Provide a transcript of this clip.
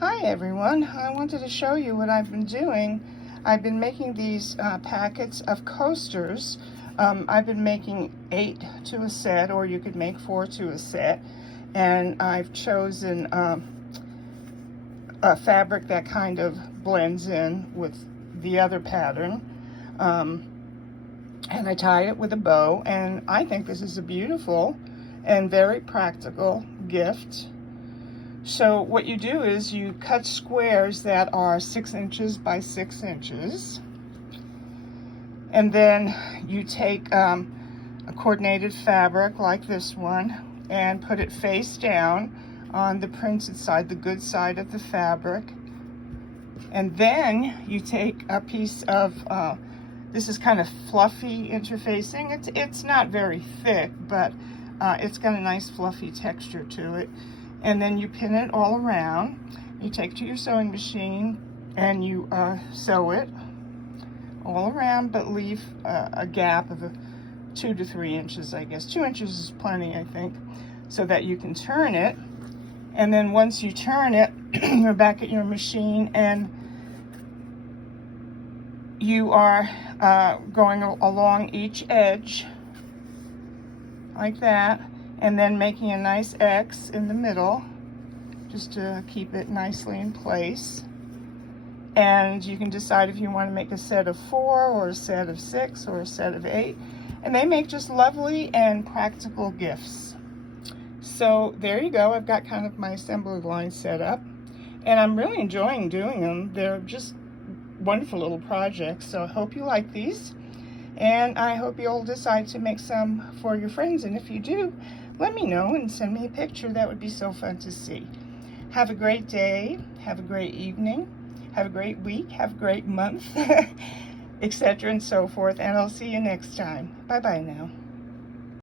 Hi everyone, I wanted to show you what I've been doing. I've been making these packets of coasters. I've been making 8 to a set, or you could make 4 to a set. And I've chosen a fabric that kind of blends in with the other pattern. And I tie it with a bow, and I think this is a beautiful and very practical gift. So what you do is you cut squares that are 6 inches by 6 inches. And then you take a coordinated fabric like this one and put it face down on the printed side, the good side of the fabric. And then you take a piece of, this is kind of fluffy interfacing. It's not very thick, but it's got a nice fluffy texture to it. And then you pin it all around. You take it to your sewing machine and you sew it all around, but leave a gap of 2 to 3 inches, I guess. 2 inches is plenty, I think, so that you can turn it. And then once you turn it, you're back at your machine and you are going along each edge like that, and then making a nice X in the middle just to keep it nicely in place. And you can decide if you want to make a set of 4 or a set of 6 or a set of 8, and they make just lovely and practical gifts. So there you go. I've got kind of my assembly line set up, and I'm really enjoying doing them. They're just wonderful little projects. So I hope you like these, and I hope you'll decide to make some for your friends. And if you do, let me know and send me a picture. That would be so fun to see. Have a great day, have a great evening, have a great week, have a great month, etc. and so forth. And I'll see you next time. Bye-bye now.